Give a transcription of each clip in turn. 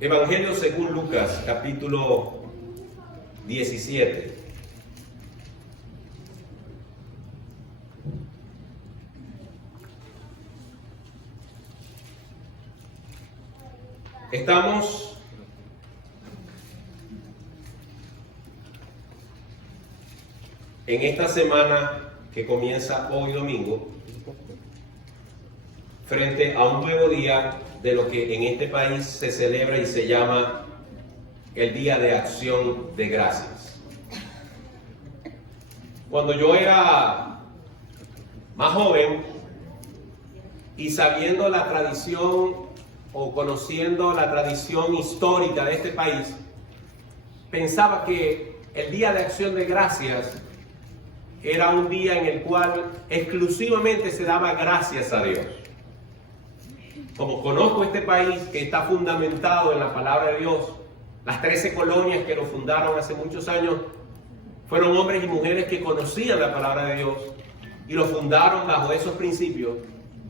Evangelio según Lucas, capítulo 17. Estamos en esta semana que comienza hoy domingo, frente a un nuevo día de lo que en este país se celebra y se llama el Día de Acción de Gracias. Cuando yo era más joven y sabiendo la tradición o conociendo la tradición histórica de este país, pensaba que el Día de Acción de Gracias era un día en el cual exclusivamente se daba gracias a Dios. Como conozco este país que está fundamentado en la palabra de Dios, las 13 colonias que lo fundaron hace muchos años fueron hombres y mujeres que conocían la palabra de Dios y lo fundaron bajo esos principios.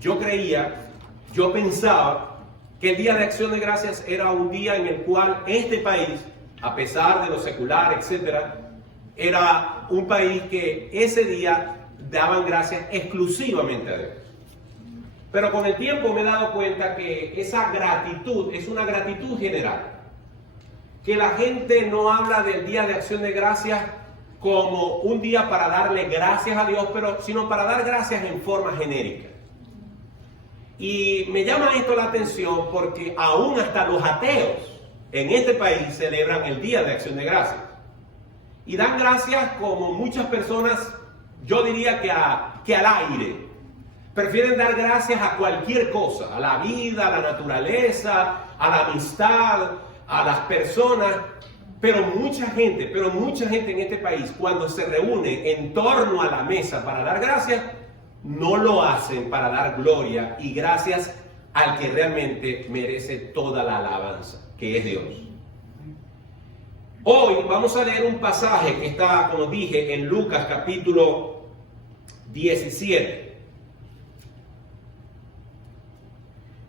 Yo pensaba que el Día de Acción de Gracias era un día en el cual este país, a pesar de lo secular, etcétera, era un país que ese día daban gracias exclusivamente a Dios. Pero con el tiempo me he dado cuenta que esa gratitud es una gratitud general. Que la gente no habla del Día de Acción de Gracias como un día para darle gracias a Dios, sino para dar gracias en forma genérica. Y me llama esto la atención porque aún hasta los ateos en este país celebran el Día de Acción de Gracias. Y dan gracias como muchas personas, yo diría que al aire. Prefieren dar gracias a cualquier cosa, a la vida, a la naturaleza, a la amistad, a las personas. Pero mucha gente en este país, cuando se reúne en torno a la mesa para dar gracias, no lo hacen para dar gloria y gracias al que realmente merece toda la alabanza, que es Dios. Hoy vamos a leer un pasaje que está, como dije, en Lucas capítulo 17.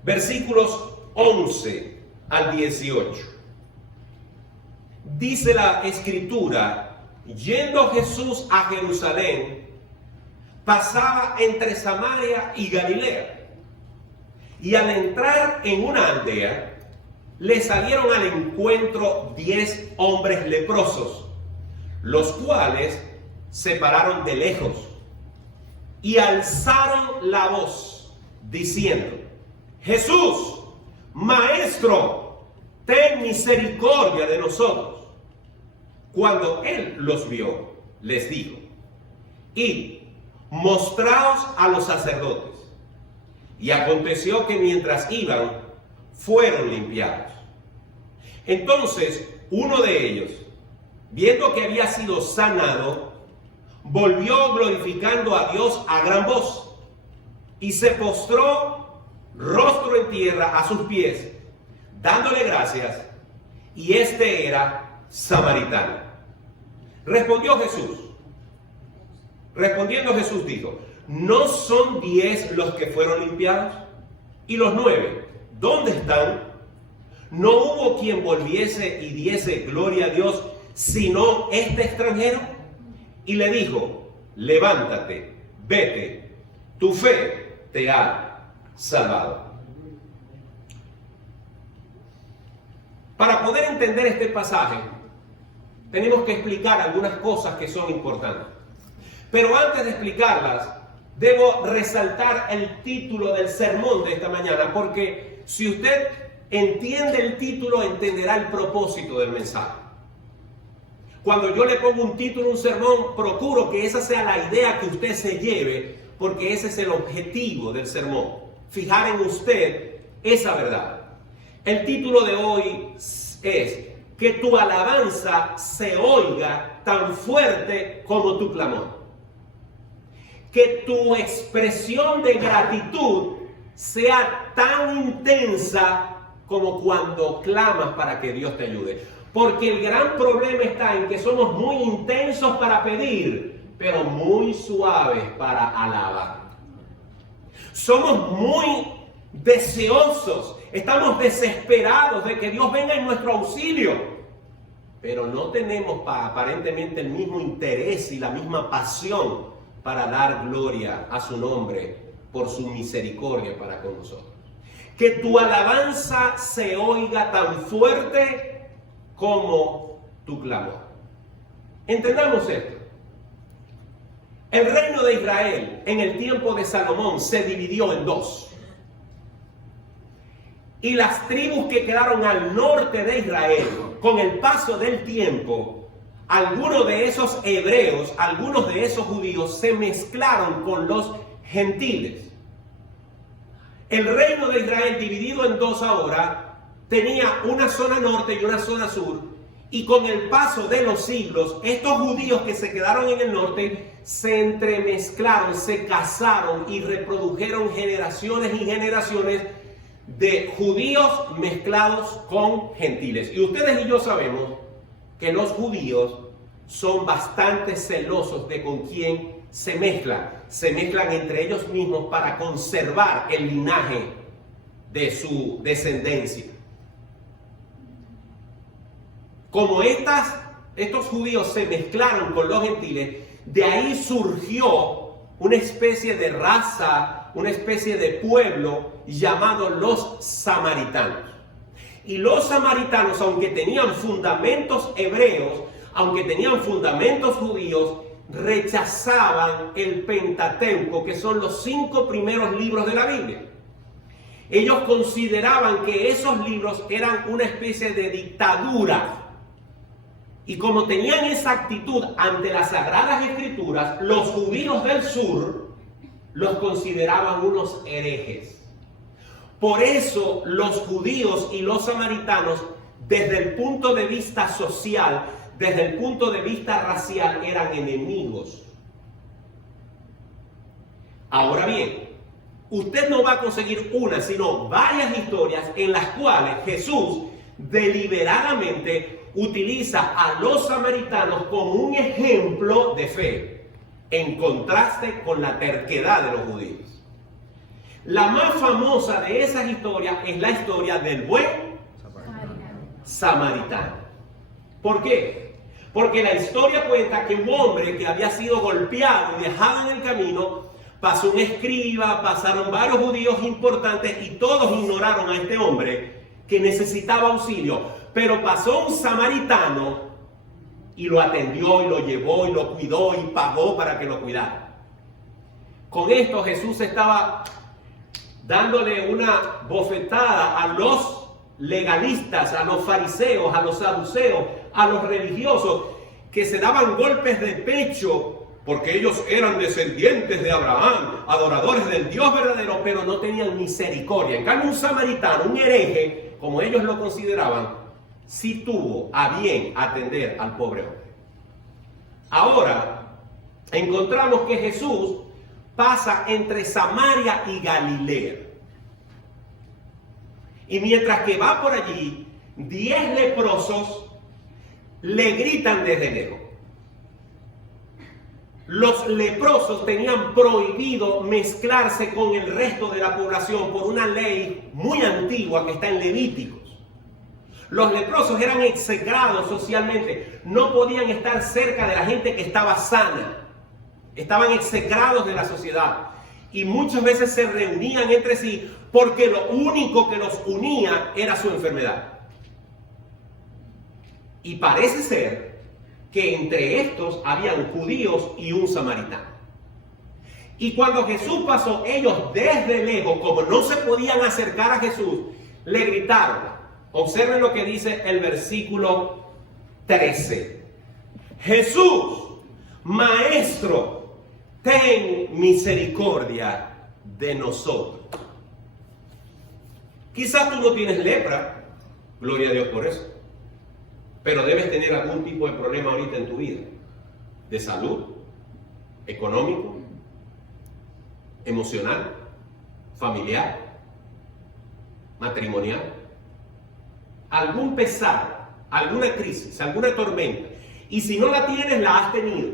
Versículos 11 al 18. Dice la Escritura: yendo Jesús a Jerusalén, pasaba entre Samaria y Galilea. Y al entrar en una aldea, le salieron al encuentro 10 hombres leprosos, los cuales se pararon de lejos y alzaron la voz, diciendo: Jesús, Maestro, ten misericordia de nosotros. Cuando él los vio, les dijo: id, mostraos a los sacerdotes. Y aconteció que mientras iban, fueron limpiados. Entonces uno de ellos, viendo que había sido sanado, volvió glorificando a Dios a gran voz, y se postró rostro en tierra a sus pies, dándole gracias, y este era samaritano. Respondiendo Jesús dijo: ¿no son 10 los que fueron limpiados? ¿Y los 9, dónde están? ¿No hubo quien volviese y diese gloria a Dios, sino este extranjero? Y le dijo: levántate, vete, tu fe te ha salvado. Para poder entender este pasaje, tenemos que explicar algunas cosas que son importantes. Pero antes de explicarlas, debo resaltar el título del sermón de esta mañana, porque si usted entiende el título, entenderá el propósito del mensaje. Cuando yo le pongo un título a un sermón, procuro que esa sea la idea que usted se lleve, porque ese es el objetivo del sermón. Fijar en usted esa verdad. El título de hoy es: que tu alabanza se oiga tan fuerte como tu clamor. Que tu expresión de gratitud sea tan intensa como cuando clamas para que Dios te ayude. Porque el gran problema está en que somos muy intensos para pedir, pero muy suaves para alabar. Somos muy deseosos, estamos desesperados de que Dios venga en nuestro auxilio, pero no tenemos aparentemente el mismo interés y la misma pasión para dar gloria a su nombre por su misericordia para con nosotros. Que tu alabanza se oiga tan fuerte como tu clamor. Entendamos esto. El reino de Israel en el tiempo de Salomón se dividió en dos. Y las tribus que quedaron al norte de Israel, con el paso del tiempo, algunos de esos hebreos, algunos de esos judíos se mezclaron con los gentiles. El reino de Israel, dividido en dos ahora, tenía una zona norte y una zona sur. Y con el paso de los siglos, estos judíos que se quedaron en el norte se entremezclaron, se casaron y reprodujeron generaciones y generaciones de judíos mezclados con gentiles. Y ustedes y yo sabemos que los judíos son bastante celosos de con quién se mezclan entre ellos mismos para conservar el linaje de su descendencia. Como estos judíos se mezclaron con los gentiles, de ahí surgió una especie de raza, una especie de pueblo llamado los samaritanos. Y los samaritanos, aunque tenían fundamentos hebreos, aunque tenían fundamentos judíos, rechazaban el Pentateuco, que son los 5 primeros libros de la Biblia. Ellos consideraban que esos libros eran una especie de dictadura. Y como tenían esa actitud ante las Sagradas Escrituras, los judíos del sur los consideraban unos herejes. Por eso los judíos y los samaritanos, desde el punto de vista social, desde el punto de vista racial, eran enemigos. Ahora bien, usted no va a conseguir una, sino varias historias en las cuales Jesús deliberadamente utiliza a los samaritanos como un ejemplo de fe, en contraste con la terquedad de los judíos. La más famosa de esas historias es la historia del buen samaritano. ¿Por qué? Porque la historia cuenta que un hombre que había sido golpeado y dejado en el camino, pasó un escriba, pasaron varios judíos importantes y todos ignoraron a este hombre que necesitaba auxilio. Pero pasó un samaritano y lo atendió y lo llevó y lo cuidó y pagó para que lo cuidara. Con esto Jesús estaba dándole una bofetada a los legalistas, a los fariseos, a los saduceos, a los religiosos que se daban golpes de pecho porque ellos eran descendientes de Abraham, adoradores del Dios verdadero, pero no tenían misericordia. En cambio, un samaritano, un hereje, como ellos lo consideraban, sí tuvo a bien atender al pobre hombre. Ahora, encontramos que Jesús pasa entre Samaria y Galilea. Y mientras que va por allí, 10 leprosos le gritan desde lejos. Los leprosos tenían prohibido mezclarse con el resto de la población por una ley muy antigua que está en Levíticos. Los leprosos eran execrados socialmente, no podían estar cerca de la gente que estaba sana, estaban execrados de la sociedad y muchas veces se reunían entre sí porque lo único que los unía era su enfermedad. Y parece ser que entre estos habían judíos y un samaritano. Y cuando Jesús pasó, ellos desde lejos, como no se podían acercar a Jesús, le gritaron. Observen lo que dice el versículo 13. Jesús, Maestro, ten misericordia de nosotros. Quizás tú no tienes lepra, gloria a Dios por eso, pero debes tener algún tipo de problema ahorita en tu vida, de salud, económico, emocional, familiar, matrimonial. Algún pesar, alguna crisis, alguna tormenta. Y si no la tienes, la has tenido.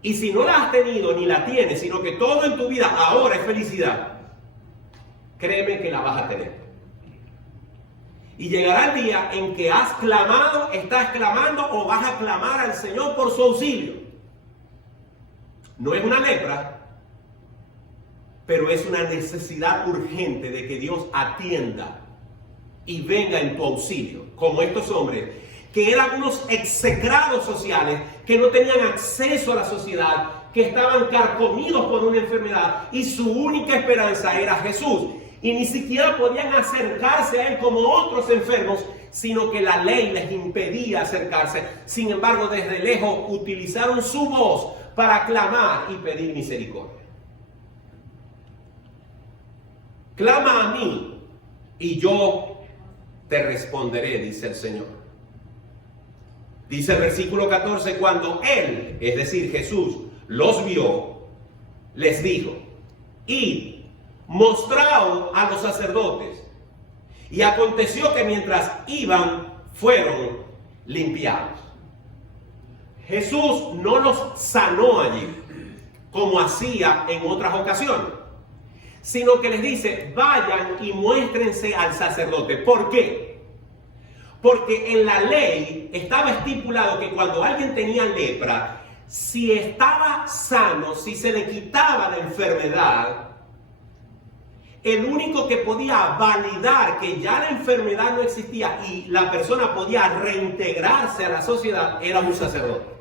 Y si no la has tenido ni la tienes, sino que todo en tu vida ahora es felicidad, créeme que la vas a tener. Y llegará el día en que has clamado, estás clamando o vas a clamar al Señor por su auxilio. No es una lepra, pero es una necesidad urgente de que Dios atienda y venga en tu auxilio, como estos hombres, que eran unos execrados sociales, que no tenían acceso a la sociedad, que estaban carcomidos por una enfermedad y su única esperanza era Jesús. Y ni siquiera podían acercarse a Él como otros enfermos, sino que la ley les impedía acercarse. Sin embargo, desde lejos utilizaron su voz para clamar y pedir misericordia. Clama a mí y yo te responderé, dice el Señor. Dice el versículo 14, cuando Él, es decir, Jesús, los vio, les dijo, id, mostraos a los sacerdotes. Y aconteció que mientras iban, fueron limpiados. Jesús no los sanó allí, como hacía en otras ocasiones, sino que les dice, vayan y muéstrense al sacerdote. ¿Por qué? Porque en la ley estaba estipulado que cuando alguien tenía lepra, si estaba sano, si se le quitaba la enfermedad, el único que podía validar que ya la enfermedad no existía y la persona podía reintegrarse a la sociedad era un sacerdote.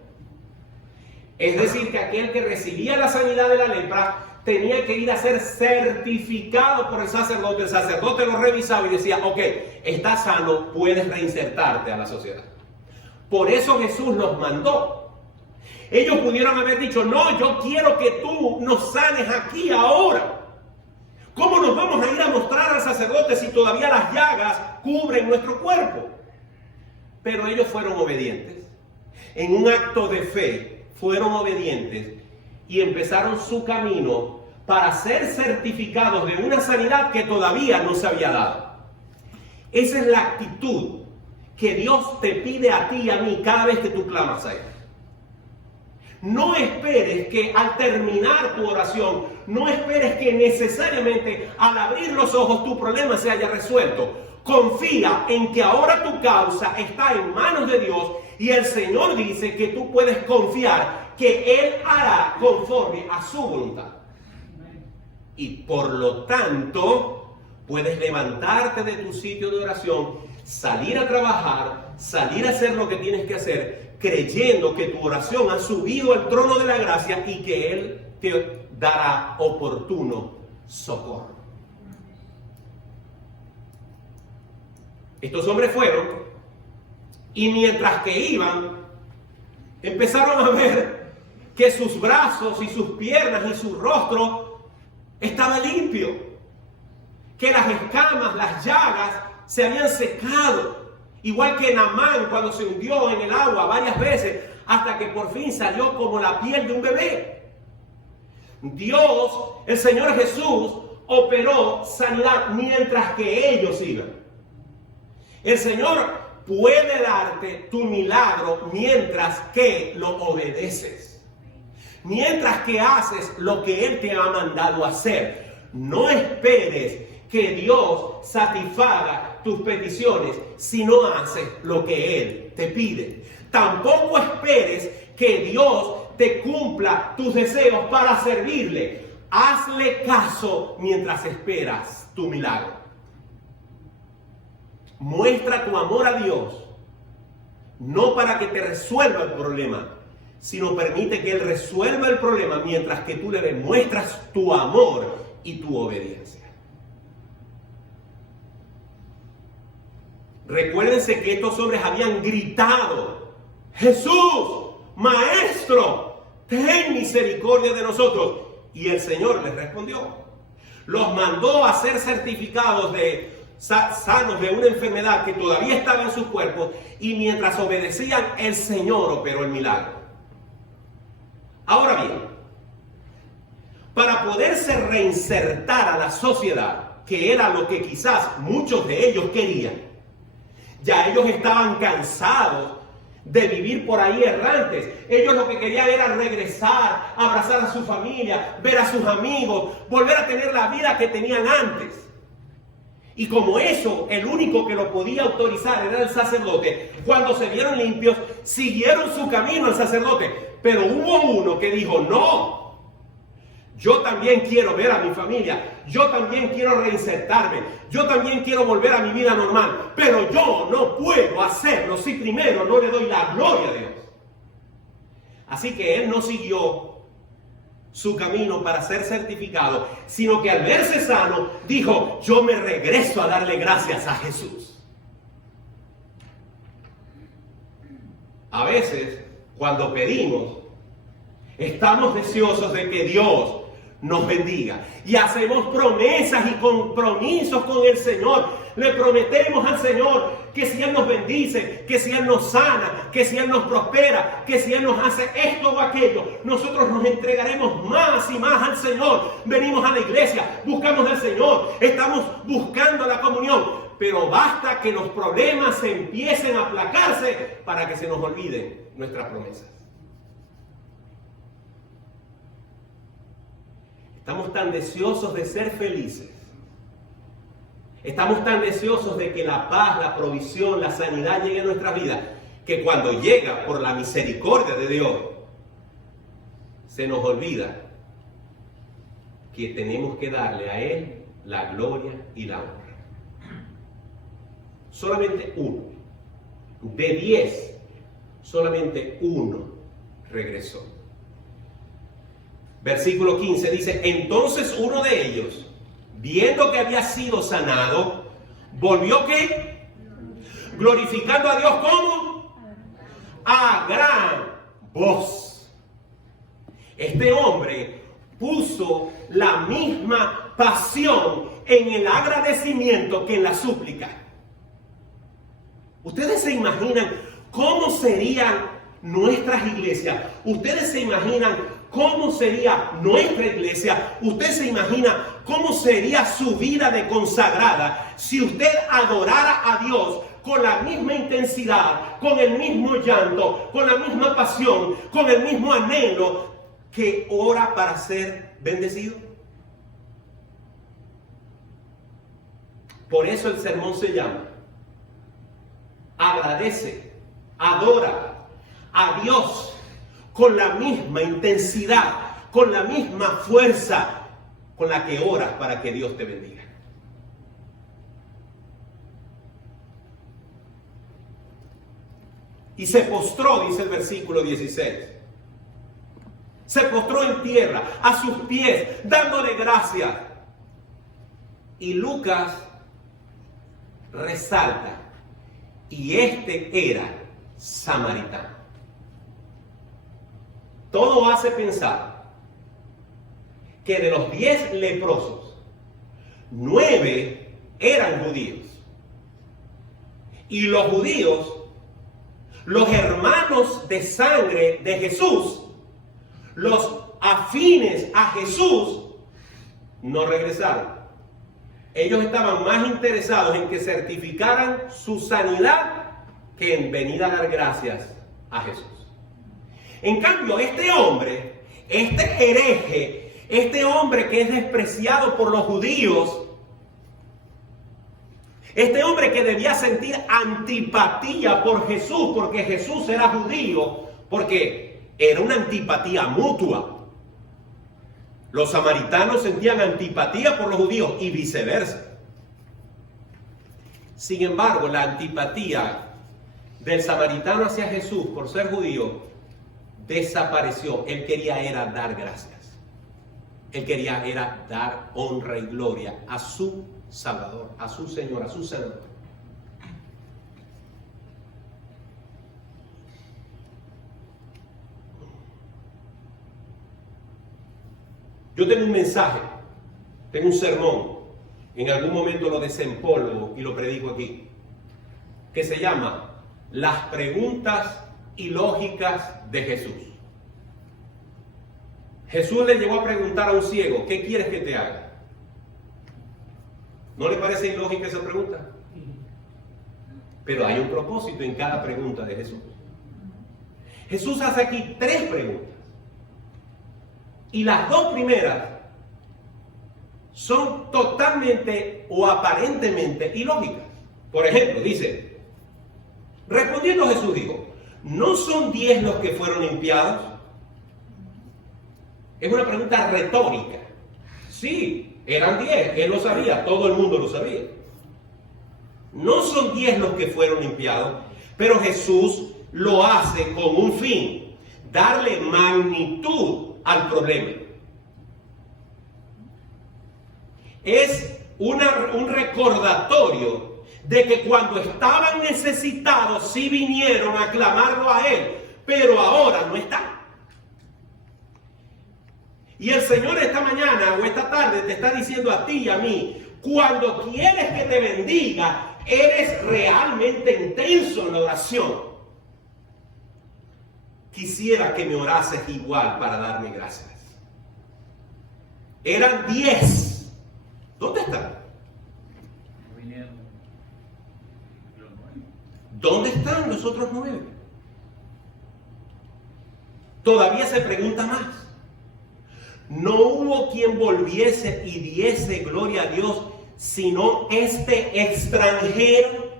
Es decir, que aquel que recibía la sanidad de la lepra tenía que ir a ser certificado por el sacerdote. El sacerdote lo revisaba y decía, ok, estás sano, puedes reinsertarte a la sociedad. Por eso Jesús los mandó. Ellos pudieron haber dicho, no, yo quiero que tú nos sanes aquí ahora. ¿Cómo nos vamos a ir a mostrar al sacerdote si todavía las llagas cubren nuestro cuerpo? Pero ellos fueron obedientes. En un acto de fe, fueron obedientes y empezaron su camino para ser certificados de una sanidad que todavía no se había dado. Esa es la actitud que Dios te pide a ti y a mí cada vez que tú clamas a Él. No esperes que al terminar tu oración, no esperes que necesariamente al abrir los ojos tu problema se haya resuelto. Confía en que ahora tu causa está en manos de Dios y el Señor dice que tú puedes confiar que Él hará conforme a su voluntad. Y por lo tanto, puedes levantarte de tu sitio de oración, salir a trabajar, salir a hacer lo que tienes que hacer, creyendo que tu oración ha subido al trono de la gracia y que Él te dará oportuno socorro. Estos hombres fueron y mientras que iban, empezaron a ver que sus brazos y sus piernas y su rostro estaba limpio, que las escamas, las llagas se habían secado. Igual que Naamán cuando se hundió en el agua varias veces hasta que por fin salió como la piel de un bebé. Dios, el Señor Jesús, operó sanidad mientras que ellos iban. El Señor puede darte tu milagro mientras que lo obedeces. Mientras que haces lo que Él te ha mandado hacer. No esperes que Dios satisfaga tus peticiones si no haces lo que Él te pide. Tampoco esperes que Dios te cumpla tus deseos para servirle. Hazle caso mientras esperas tu milagro. Muestra tu amor a Dios, no para que te resuelva el problema, sino permite que Él resuelva el problema mientras que tú le demuestras tu amor y tu obediencia. Recuérdense que estos hombres habían gritado, Jesús, Maestro, ten misericordia de nosotros. Y el Señor les respondió. Los mandó a ser certificados de sanos de una enfermedad que todavía estaba en sus cuerpos. Y mientras obedecían, el Señor operó el milagro. Ahora bien, para poderse reinsertar a la sociedad, que era lo que quizás muchos de ellos querían, ya ellos estaban cansados de vivir por ahí errantes. Ellos lo que querían era regresar, abrazar a su familia, ver a sus amigos, volver a tener la vida que tenían antes. Y como eso, el único que lo podía autorizar era el sacerdote, cuando se vieron limpios, siguieron su camino al sacerdote. Pero hubo uno que dijo, no, yo también quiero ver a mi familia, yo también quiero reinsertarme, yo también quiero volver a mi vida normal, pero yo no puedo hacerlo si primero no le doy la gloria a Dios. Así que él no siguió su camino para ser certificado, sino que al verse sano, dijo, yo me regreso a darle gracias a Jesús. A veces, cuando pedimos, estamos deseosos de que Dios nos bendiga y hacemos promesas y compromisos con el Señor. Le prometemos al Señor que si Él nos bendice, que si Él nos sana, que si Él nos prospera, que si Él nos hace esto o aquello, nosotros nos entregaremos más y más al Señor. Venimos a la iglesia, buscamos al Señor, estamos buscando la comunión, pero basta que los problemas empiecen a aplacarse para que se nos olviden nuestras promesas. Estamos tan deseosos de ser felices. Estamos tan deseosos de que la paz, la provisión, la sanidad llegue a nuestra vida, que cuando llega por la misericordia de Dios, se nos olvida que tenemos que darle a Él la gloria y la honra. Solamente uno. De 10, solamente uno regresó. Versículo 15 dice, entonces uno de ellos, viendo que había sido sanado, volvió ¿qué? Glorificando a Dios ¿cómo? A gran voz. Este hombre puso la misma pasión en el agradecimiento que en la súplica. ¿Ustedes se imaginan cómo serían nuestras iglesias? ¿Ustedes se imaginan cómo sería nuestra iglesia? ¿Usted se imagina cómo sería su vida de consagrada si usted adorara a Dios con la misma intensidad, con el mismo llanto, con la misma pasión, con el mismo anhelo que ora para ser bendecido? Por eso el sermón se llama agradece, adora a Dios con la misma intensidad, con la misma fuerza con la que oras para que Dios te bendiga. Y se postró, dice el versículo 16. Se postró en tierra, a sus pies, dándole gracias. Y Lucas resalta, y este era samaritano. Todo hace pensar que de los 10 leprosos, 9 eran judíos. Y los judíos, los hermanos de sangre de Jesús, los afines a Jesús, no regresaron. Ellos estaban más interesados en que certificaran su sanidad que en venir a dar gracias a Jesús. En cambio, este hombre, este hereje, este hombre que es despreciado por los judíos, este hombre que debía sentir antipatía por Jesús, porque Jesús era judío, porque era una antipatía mutua. Los samaritanos sentían antipatía por los judíos y viceversa. Sin embargo, la antipatía del samaritano hacia Jesús por ser judío desapareció. Él quería era dar gracias. Él quería era dar honra y gloria a su Salvador, a su Señor, a su Sanador. Yo tengo un mensaje, tengo un sermón, en algún momento lo desempolvo y lo predico aquí, que se llama Las preguntas ilógicas de Jesús. Jesús le llegó a preguntar a un ciego, ¿qué quieres que te haga? ¿No le parece ilógica esa pregunta? Pero hay un propósito en cada pregunta de Jesús. Jesús hace aquí 3 preguntas. Y las 2 primeras son totalmente o aparentemente ilógicas. Por ejemplo, dice, respondiendo Jesús dijo, ¿no son 10 los que fueron limpiados? Es una pregunta retórica. Sí, eran 10, él lo sabía, todo el mundo lo sabía. No son 10 los que fueron limpiados, pero Jesús lo hace con un fin, darle magnitud al problema. Es un recordatorio de que cuando estaban necesitados sí vinieron a clamarlo a Él, pero ahora no está. Y el Señor esta mañana o esta tarde te está diciendo a ti y a mí, cuando quieres que te bendiga, eres realmente intenso en la oración. Quisiera que me orases igual para darme gracias. Eran 10. ¿Dónde están? ¿Dónde están los otros 9? Todavía se pregunta más. No hubo quien volviese y diese gloria a Dios, sino este extranjero.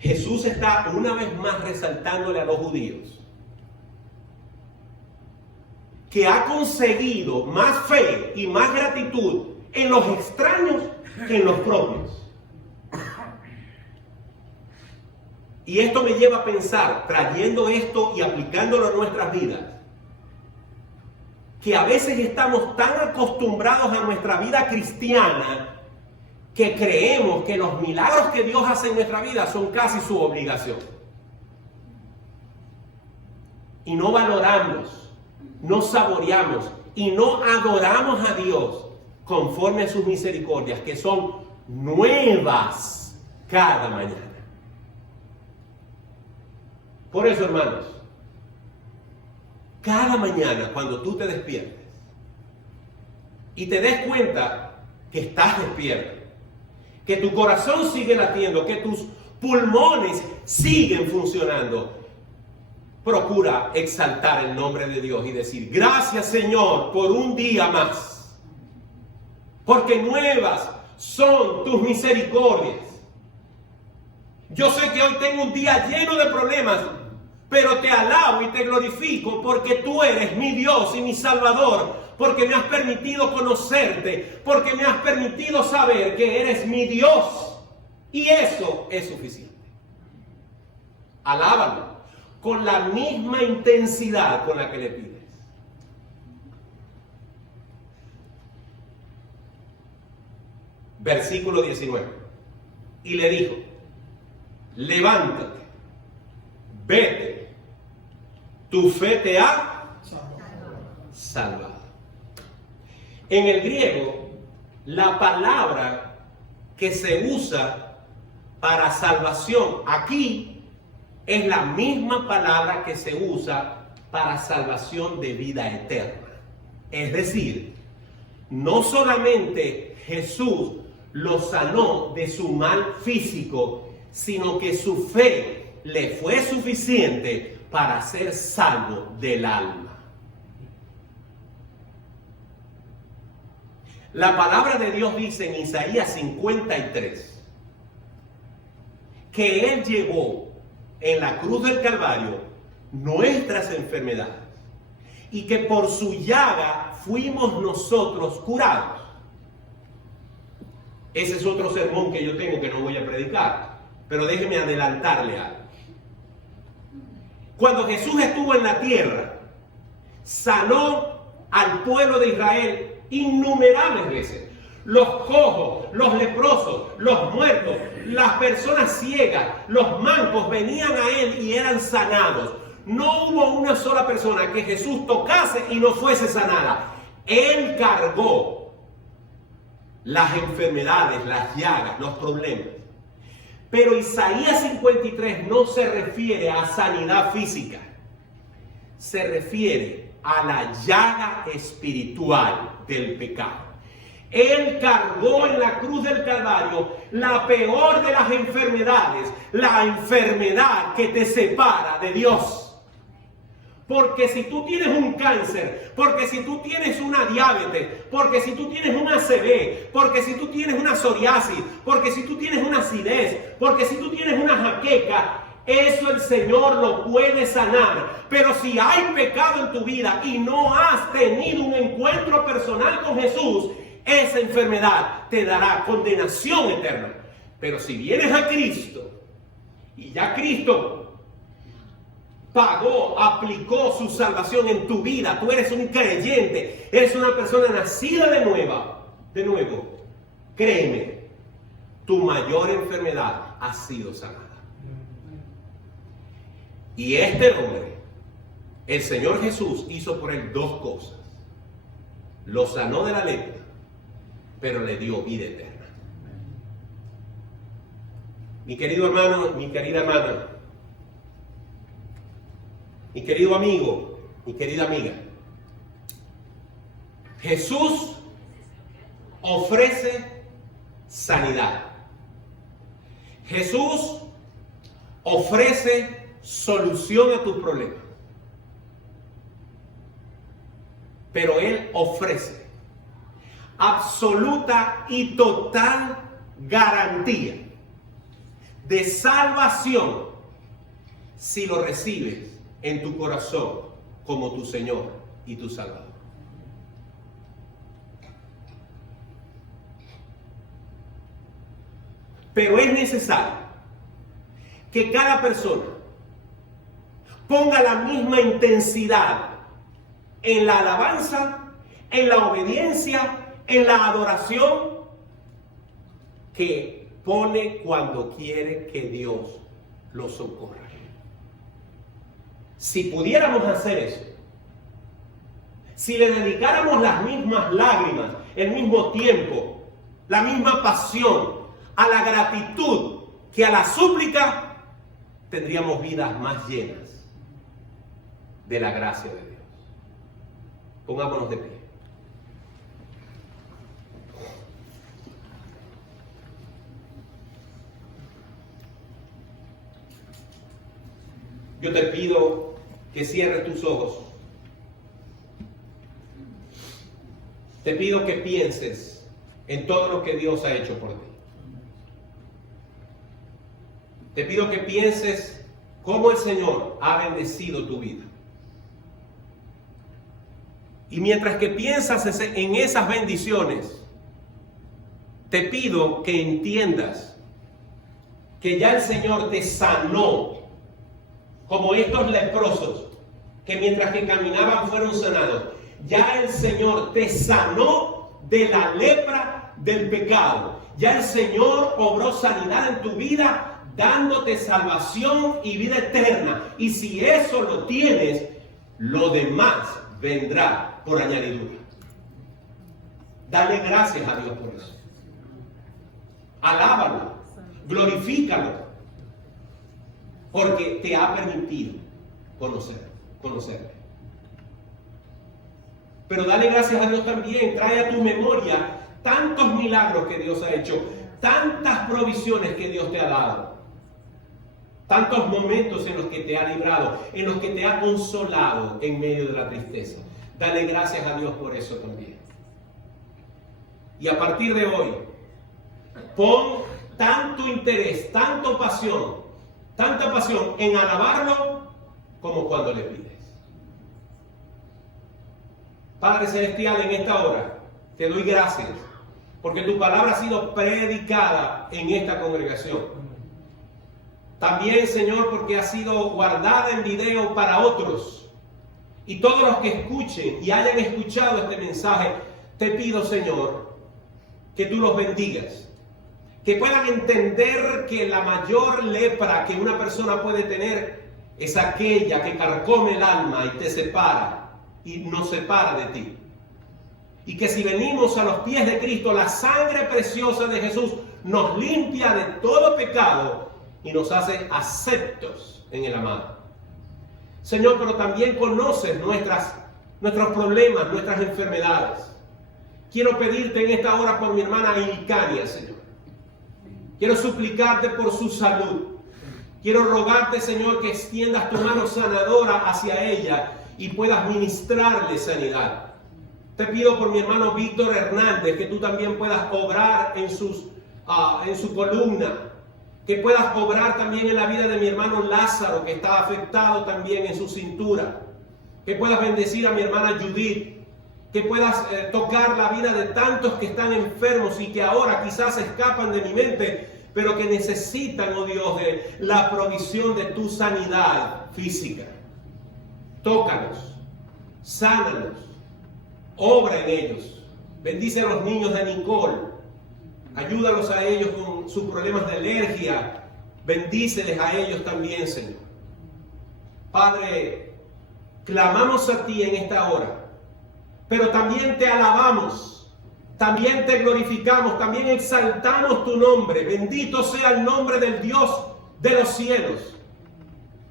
Jesús está una vez más resaltándole a los judíos que ha conseguido más fe y más gratitud en los extraños que en los propios. Y esto me lleva a pensar, trayendo esto y aplicándolo a nuestras vidas, que a veces estamos tan acostumbrados a nuestra vida cristiana que creemos que los milagros que Dios hace en nuestra vida son casi su obligación. Y no valoramos, no saboreamos y no adoramos a Dios conforme a sus misericordias, que son nuevas cada mañana. Por eso, hermanos, cada mañana cuando tú te despiertes y te des cuenta que estás despierto, que tu corazón sigue latiendo, que tus pulmones siguen funcionando, procura exaltar el nombre de Dios y decir, gracias Señor por un día más, porque nuevas son tus misericordias. Yo sé que hoy tengo un día lleno de problemas, pero te alabo y te glorifico porque tú eres mi Dios y mi Salvador, porque me has permitido conocerte, porque me has permitido saber que eres mi Dios, y eso es suficiente. Alábalo con la misma intensidad con la que le pides. Versículo 19. Y le dijo, levántate, vete, tu fe te ha salvado. En el griego, la palabra que se usa para salvación aquí es la misma palabra que se usa para salvación de vida eterna. Es decir, no solamente Jesús lo sanó de su mal físico, sino que su fe le fue suficiente para ser salvo del alma. La palabra de Dios dice en Isaías 53 que Él llevó en la cruz del Calvario nuestras enfermedades y que por su llaga fuimos nosotros curados. Ese es otro sermón que yo tengo que no voy a predicar, pero déjeme adelantarle algo. Cuando Jesús estuvo en la tierra, sanó al pueblo de Israel innumerables veces. Los cojos, los leprosos, los muertos, las personas ciegas, los mancos venían a Él y eran sanados. No hubo una sola persona que Jesús tocase y no fuese sanada. Él cargó las enfermedades, las llagas, los problemas. Pero Isaías 53 no se refiere a sanidad física. Se refiere a la llaga espiritual del pecado. Él cargó en la cruz del Calvario la peor de las enfermedades, la enfermedad que te separa de Dios. Porque si tú tienes un cáncer, porque si tú tienes una diabetes, porque si tú tienes una ACV, porque si tú tienes una psoriasis, porque si tú tienes una acidez, porque si tú tienes una jaqueca, eso el Señor lo puede sanar. Pero si hay pecado en tu vida y no has tenido un encuentro personal con Jesús, esa enfermedad te dará condenación eterna. Pero si vienes a Cristo y ya Cristo pagó, aplicó su salvación en tu vida, tú eres un creyente, eres una persona nacida de nuevo, créeme, tu mayor enfermedad ha sido sanada. Y este hombre, el Señor Jesús hizo por él dos cosas. Lo sanó de la lepra, pero le dio vida eterna. Mi querido hermano, mi querida hermana, mi querido amigo, mi querida amiga, Jesús ofrece sanidad. Jesús ofrece solución a tus problemas. Pero Él ofrece absoluta y total garantía de salvación si lo recibes en tu corazón como tu Señor y tu Salvador. Pero es necesario que cada persona ponga la misma intensidad en la alabanza, en la obediencia, en la adoración que pone cuando quiere que Dios lo socorra. Si pudiéramos hacer eso, si le dedicáramos las mismas lágrimas, el mismo tiempo, la misma pasión a la gratitud que a la súplica, tendríamos vidas más llenas de la gracia de Dios. Pongámonos de pie. Yo te pido que cierres tus ojos. Te pido que pienses en todo lo que Dios ha hecho por ti. Te pido que pienses cómo el Señor ha bendecido tu vida. Y mientras que piensas en esas bendiciones, te pido que entiendas que ya el Señor te sanó, como estos leprosos, que mientras que caminaban fueron sanados. Ya el Señor te sanó de la lepra del pecado. Ya el Señor obró sanidad en tu vida, dándote salvación y vida eterna. Y si eso lo tienes, lo demás vendrá por añadidura. Dale gracias a Dios por eso. Alábalo, glorifícalo, porque te ha permitido conocerle. Pero dale gracias a Dios también. Trae a tu memoria tantos milagros que Dios ha hecho, tantas provisiones que Dios te ha dado, tantos momentos en los que te ha librado, en los que te ha consolado en medio de la tristeza. Dale gracias a Dios por eso también. Y a partir de hoy, pon tanto interés, tanta pasión en alabarlo como cuando le pides. Padre Celestial, en esta hora te doy gracias porque tu palabra ha sido predicada en esta congregación. También, Señor, porque ha sido guardada en video para otros. Y todos los que escuchen y hayan escuchado este mensaje, te pido, Señor, que tú los bendigas. Que puedan entender que la mayor lepra que una persona puede tener es aquella que carcome el alma y te separa y nos separa de ti. Y que si venimos a los pies de Cristo, la sangre preciosa de Jesús nos limpia de todo pecado y nos hace aceptos en el amado. Señor, pero también conoces nuestros problemas, nuestras enfermedades. Quiero pedirte en esta hora por mi hermana Ilcania, Señor. Quiero suplicarte por su salud. Quiero rogarte, Señor, que extiendas tu mano sanadora hacia ella y puedas ministrarle sanidad. Te pido por mi hermano Víctor Hernández que tú también puedas obrar en su columna, que puedas obrar también en la vida de mi hermano Lázaro, que está afectado también en su cintura, que puedas bendecir a mi hermana Judith, que puedas tocar la vida de tantos que están enfermos y que ahora quizás escapan de mi mente, pero que necesitan, oh Dios, de la provisión de tu sanidad física. Tócalos, sánalos, obra en ellos. Bendice a los niños de Nicole, ayúdalos a ellos con sus problemas de alergia, bendíceles a ellos también, Señor. Padre, clamamos a ti en esta hora, pero también te alabamos, también te glorificamos, también exaltamos tu nombre. Bendito sea el nombre del Dios de los cielos,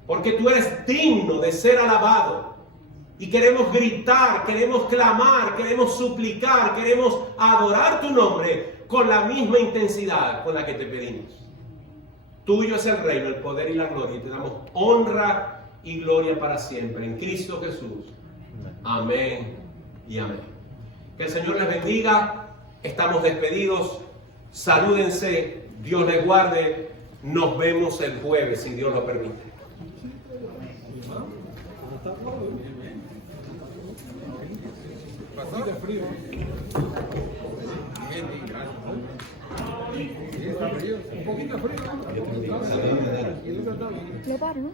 porque tú eres digno de ser alabado. Y queremos gritar, queremos clamar, queremos suplicar, queremos adorar tu nombre con la misma intensidad con la que te pedimos. Tuyo es el reino, el poder y la gloria, y te damos honra y gloria para siempre en Cristo Jesús. Amén y amén. Que el Señor les bendiga. Estamos despedidos. Salúdense. Dios les guarde. Nos vemos el jueves, si Dios lo permite. Bastante frío. Está frío, un poquito frío. Le paro, ¿no?